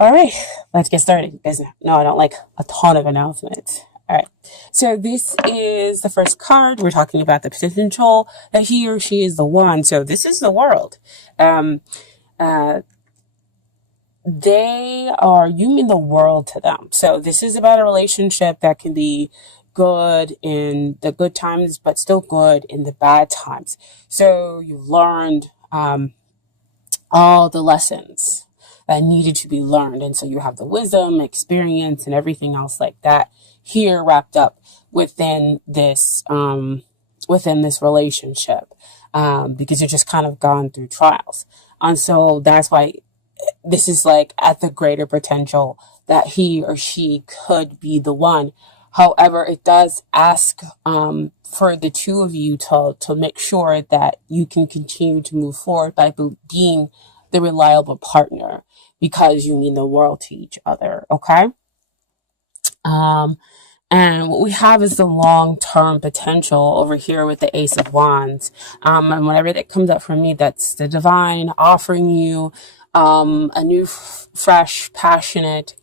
All right, let's get started because no, I don't like a ton of announcements. All right, so this is the first card. We're talking about the potential that he or she is the one. So this is the world. Um, uh, you mean the world to them. So this is about a relationship that can be good in the good times, but still good in the bad times. So you've learned all the lessons that needed to be learned. And so you have the wisdom, experience, and everything else like that here wrapped up within this relationship, because you're just kind of gone through trials. And so that's why this is like at the greater potential that he or she could be the one. However, it does ask for the two of you to make sure that you can continue to move forward by being the reliable partner because you mean the world to each other. Okay. Um, and what we have is the long-term potential over here with the Ace of Wands. And whenever that comes up for me, that's the divine offering you a new, fresh, passionate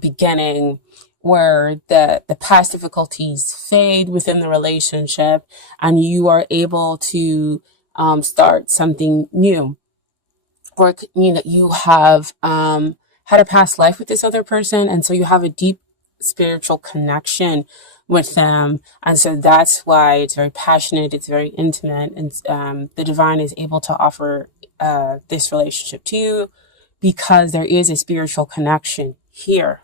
beginning where the past difficulties fade within the relationship and you are able to start something new. Or it could mean that you have had a past life with this other person, and so you have a deep spiritual connection with them, and so that's why it's very passionate, it's very intimate, and the divine is able to offer this relationship to you because there is a spiritual connection here.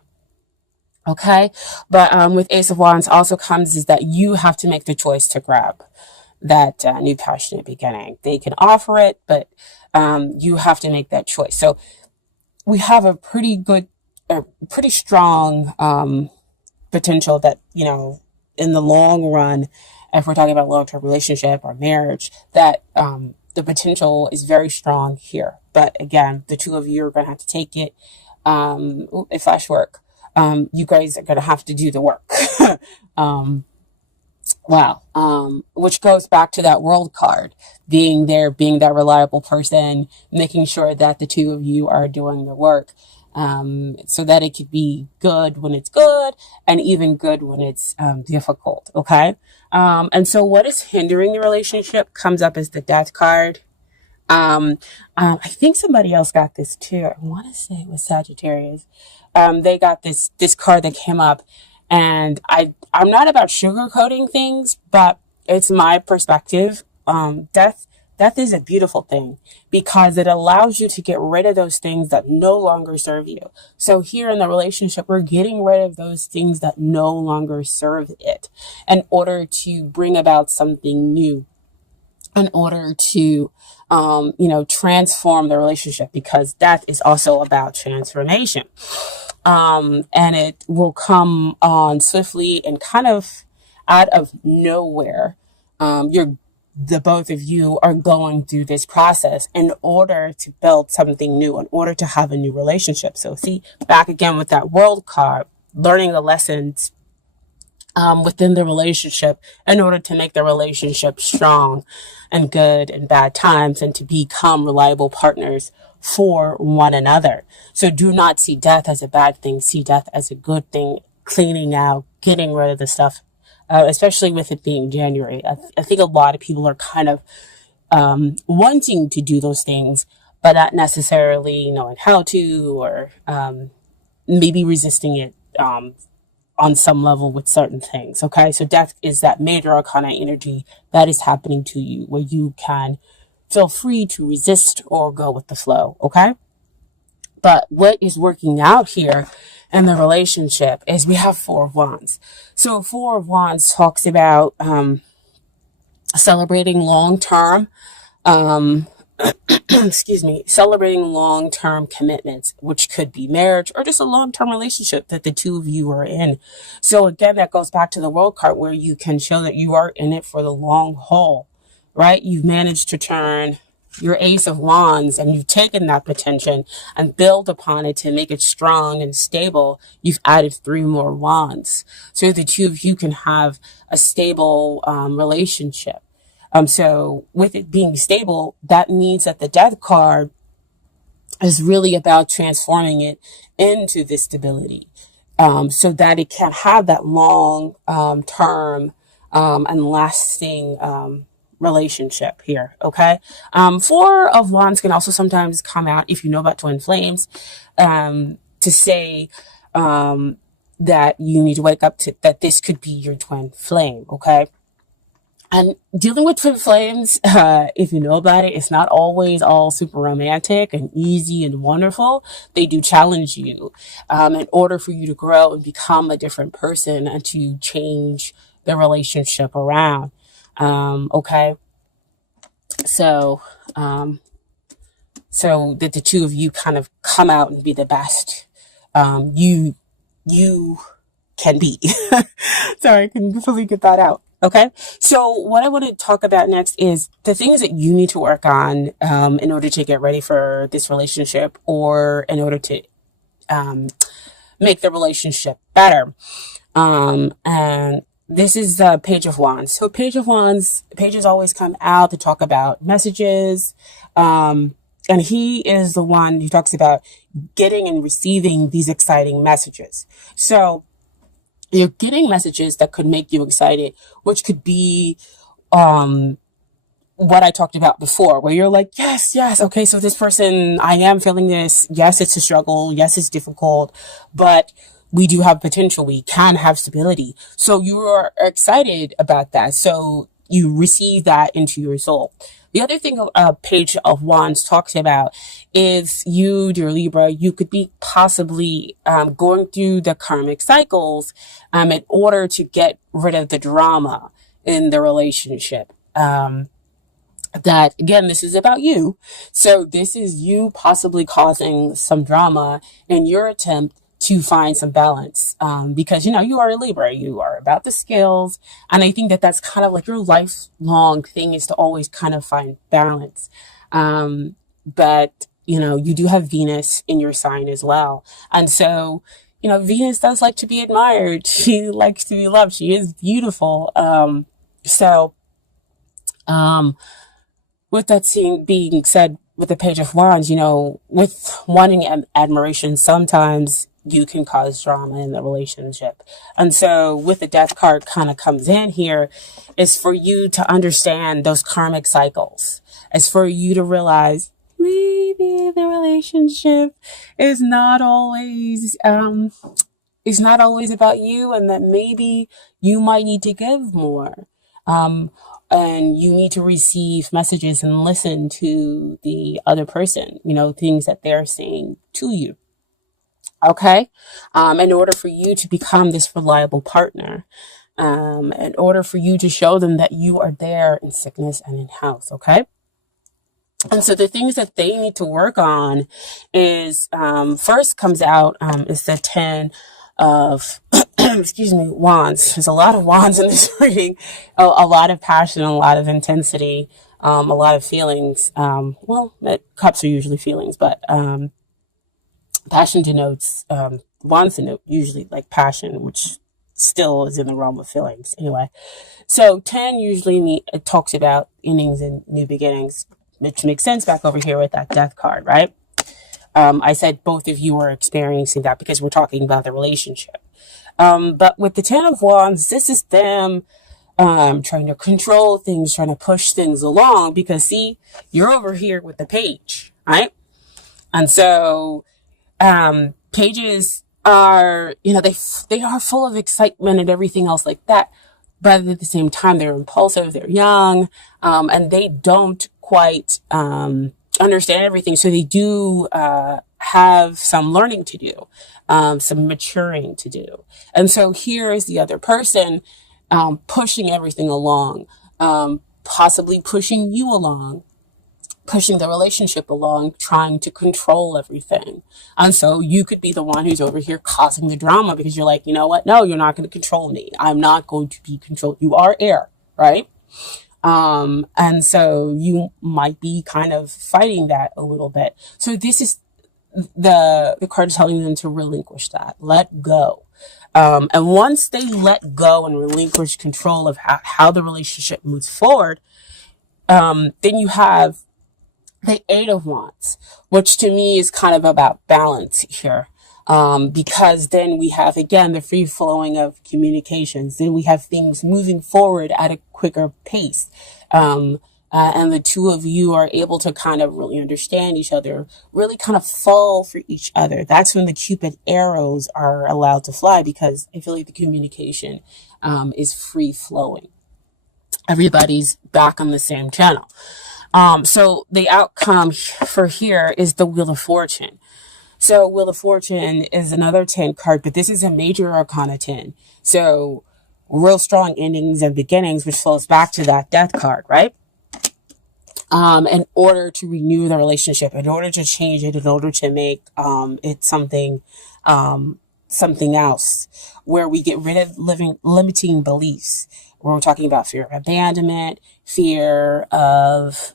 Okay, but with Ace of Wands also comes is that you have to make the choice to grab that new passionate beginning. They can offer it, but you have to make that choice. So we have a pretty strong potential that, in the long run, if we're talking about long-term relationship or marriage, that the potential is very strong here. But again, the two of you are going to have to take it. It flash work. You guys are going to have to do the work. Wow. Which goes back to that world card, being there, being that reliable person, making sure that the two of you are doing the work, so that it could be good when it's good and even good when it's, difficult. Okay. And so what is hindering the relationship comes up as the death card. I think somebody else got this too. I want to say it was Sagittarius. They got this card that came up. And I'm not about sugarcoating things, but it's my perspective. Death is a beautiful thing because it allows you to get rid of those things that no longer serve you. So here in the relationship, we're getting rid of those things that no longer serve it in order to bring about something new, in order to, transform the relationship, because death is also about transformation. And it will come on swiftly and kind of out of nowhere. The both of you are going through this process in order to build something new, in order to have a new relationship. So see, back again with that world card, learning the lessons within the relationship in order to make the relationship strong and good in bad times and to become reliable partners for one another. So do not see death as a bad thing. See death as a good thing, cleaning out, getting rid of the stuff, especially with it being January. I think a lot of people are kind of wanting to do those things, but not necessarily knowing how to, or maybe resisting it on some level with certain things. Okay, so death is that major arcana energy that is happening to you where you can feel free to resist or go with the flow. Okay, but what is working out here in the relationship is we have Four of Wands. So Four of Wands talks about celebrating long term celebrating long-term commitments, which could be marriage or just a long-term relationship that the two of you are in. So again, that goes back to the world card where you can show that you are in it for the long haul, right? You've managed to turn your Ace of Wands and you've taken that potential and build upon it to make it strong and stable. You've added 3 more wands. So the two of you can have a stable relationship. So with it being stable, that means that the death card is really about transforming it into this stability, so that it can have that long term and lasting relationship here. Okay. Four of Wands can also sometimes come out, if you know about twin flames, to say that you need to wake up to that this could be your twin flame. Okay. And dealing with twin flames, if you know about it, it's not always all super romantic and easy and wonderful. They do challenge you in order for you to grow and become a different person and to change the relationship around. Okay. So, so that the two of you kind of come out and be the best you can be. Sorry, I couldn't fully get that out. Okay. So what I want to talk about next is the things that you need to work on in order to get ready for this relationship, or in order to make the relationship better. And this is the Page of Wands. So Page of Wands, pages always come out to talk about messages. And he is the one who talks about getting and receiving these exciting messages. So you're getting messages that could make you excited, which could be what I talked about before, where you're like, yes, okay, so this person, I am feeling this. Yes, it's a struggle. Yes, it's difficult, but we do have potential. We can have stability. So you are excited about that. So you receive that into your soul. The other thing a Page of Wands talks about is you, dear Libra, you could be possibly going through the karmic cycles in order to get rid of the drama in the relationship. That, again, this is about you. So this is you possibly causing some drama in your attempt to find some balance, because, you are a Libra, you are about the scales. And I think that that's kind of like your lifelong thing, is to always kind of find balance. But, you do have Venus in your sign as well. And so, Venus does like to be admired. She likes to be loved. She is beautiful. With that being said, with the Page of Wands, with wanting admiration, sometimes you can cause drama in the relationship. And so with the Death card kind of comes in here, is for you to understand those karmic cycles. It's for you to realize maybe the relationship is not always about you, and that maybe you might need to give more. And you need to receive messages and listen to the other person, things that they're saying to you. Okay. In order for you to become this reliable partner, in order for you to show them that you are there in sickness and in health. Okay. And so the things that they need to work on is, first comes out, is the 10 of, wands. There's a lot of wands in this reading, a lot of passion, a lot of intensity, a lot of feelings. Cups are usually feelings, but, passion denotes, wands denote usually like passion, which still is in the realm of feelings. Anyway, so 10 usually it talks about innings and new beginnings, which makes sense back over here with that Death card, right? I said both of you are experiencing that because we're talking about the relationship. But with the 10 of Wands, this is them trying to control things, trying to push things along, because see, you're over here with the Page, right? And so pages are, they are full of excitement and everything else like that. But at the same time, they're impulsive, they're young, and they don't quite understand everything. So they do have some learning to do, some maturing to do. And so here is the other person pushing everything along, possibly pushing you along, pushing the relationship along, trying to control everything. And so you could be the one who's over here causing the drama, because you're like, you know what? No, you're not going to control me. I'm not going to be controlled. You are air, right? And so you might be kind of fighting that a little bit. So this is the card is telling them to relinquish that, let go. And once they let go and relinquish control of how the relationship moves forward, then you have the Eight of Wands, which to me is kind of about balance here. Because then we have, again, the free flowing of communications. Then we have things moving forward at a quicker pace. And the two of you are able to kind of really understand each other, really kind of fall for each other. That's when the Cupid arrows are allowed to fly, because I feel like the communication is free flowing. Everybody's back on the same channel. So the outcome for here is the Wheel of Fortune. So Wheel of Fortune is another 10 card, but this is a major arcana 10. So real strong endings and beginnings, which flows back to that Death card, right? In order to renew the relationship, in order to change it, in order to make it something else, where we get rid of limiting beliefs. Where we're talking about fear of abandonment, fear of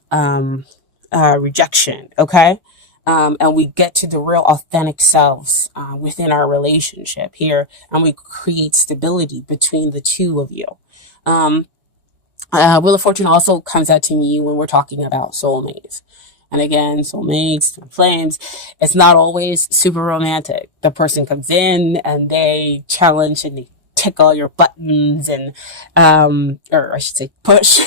rejection, okay? And we get to the real authentic selves within our relationship here, and we create stability between the two of you. Wheel of Fortune also comes out to me when we're talking about soulmates. And again, soulmates, twin flames, it's not always super romantic. The person comes in and they challenge and they tickle your buttons and, or I should say push.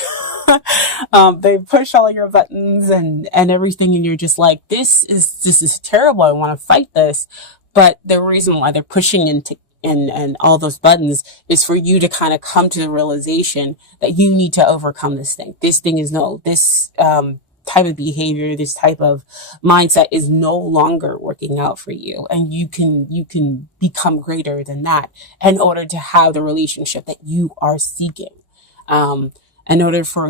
They push all your buttons and everything. And you're just like, this is terrible. I want to fight this. But the reason why they're pushing and all those buttons is for you to kind of come to the realization that you need to overcome this thing. This thing is type of behavior, this type of mindset is no longer working out for you. And you can become greater than that in order to have the relationship that you are seeking. In order for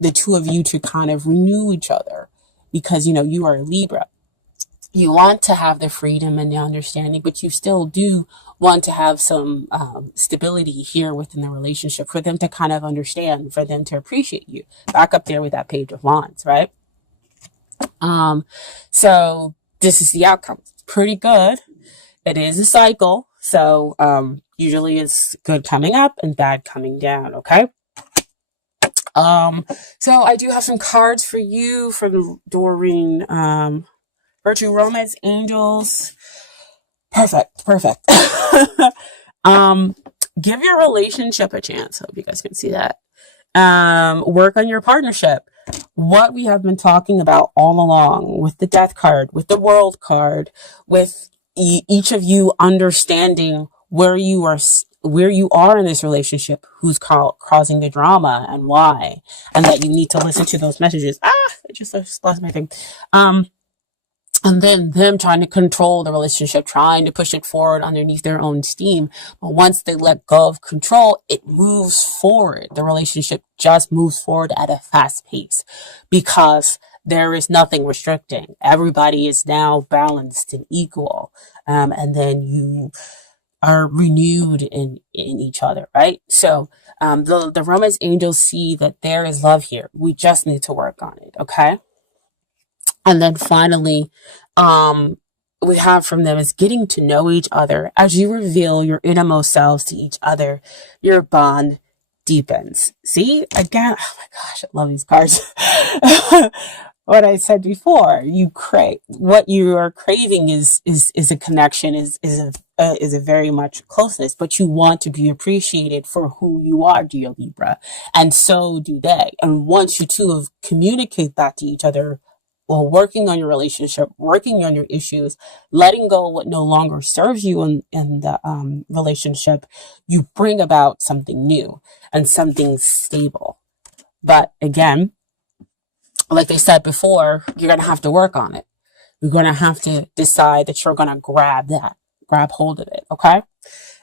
the two of you to kind of renew each other, because, you are a Libra. You want to have the freedom and the understanding, but you still do want to have some stability here within the relationship for them to kind of understand, for them to appreciate you. Back up there with that Page of Wands, right? So this is the outcome. It's pretty good. It is a cycle. So usually it's good coming up and bad coming down, okay? So I do have some cards for you from Doreen. Virtue, Romance, Angels. Perfect. Give your relationship a chance. Hope you guys can see that. Work on your partnership. What we have been talking about all along with the Death card, with the World card, with each of you understanding where you are in this relationship, who's causing the drama and why, and that you need to listen to those messages. I just lost my thing. And then them trying to control the relationship, trying to push it forward underneath their own steam. But once they let go of control, it moves forward. The relationship just moves forward at a fast pace because there is nothing restricting. Everybody is now balanced and equal. And then you are renewed in each other, right? So the Romance Angels see that there is love here. We just need to work on it, okay? And then finally, we have from them is getting to know each other. As you reveal your innermost selves to each other, your bond deepens. See, again, oh my gosh, I love these cards. What I said before, what you are craving is a connection, is a very much closeness, but you want to be appreciated for who you are, dear Libra, and so do they. And once you two have communicate that to each other, while working on your relationship, working on your issues, letting go of what no longer serves you in the relationship, you bring about something new and something stable. But again, like they said before, you're going to have to work on it. You're going to have to decide that you're going to grab hold of it, okay?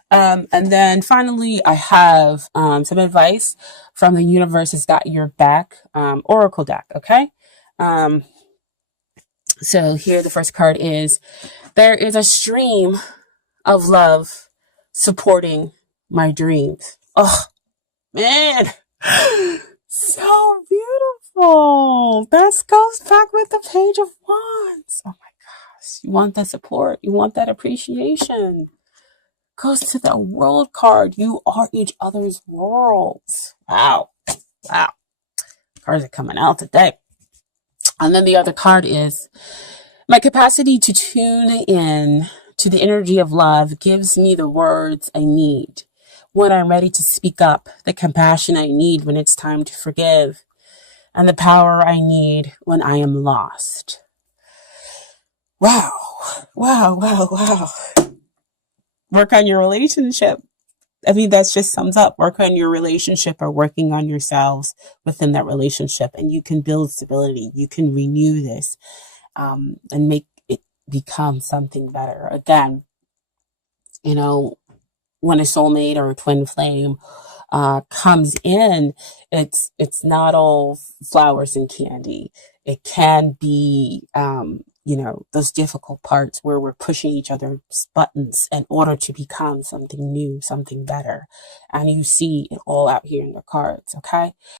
And then finally, I have some advice from the Universe Has Got Your Back Oracle deck, okay? So here the first card is, there is a stream of love supporting my dreams. Oh, man. So beautiful. That goes back with the Page of Wands. Oh my gosh. You want that support. You want that appreciation. Goes to the World card. You are each other's worlds. Wow. Cards are coming out today. And then the other card is my capacity to tune in to the energy of love gives me the words I need when I'm ready to speak up, the compassion I need when it's time to forgive, and the power I need when I am lost. Wow. Wow, wow, wow. Work on your relationship. I mean, that just sums up work on your relationship or working on yourselves within that relationship. And you can build stability. You can renew this and make it become something better. Again, you know, when a soulmate or a twin flame comes in, it's not all flowers and candy. It can be, those difficult parts where we're pushing each other's buttons in order to become something new, something better. And you see it all out here in the cards, okay?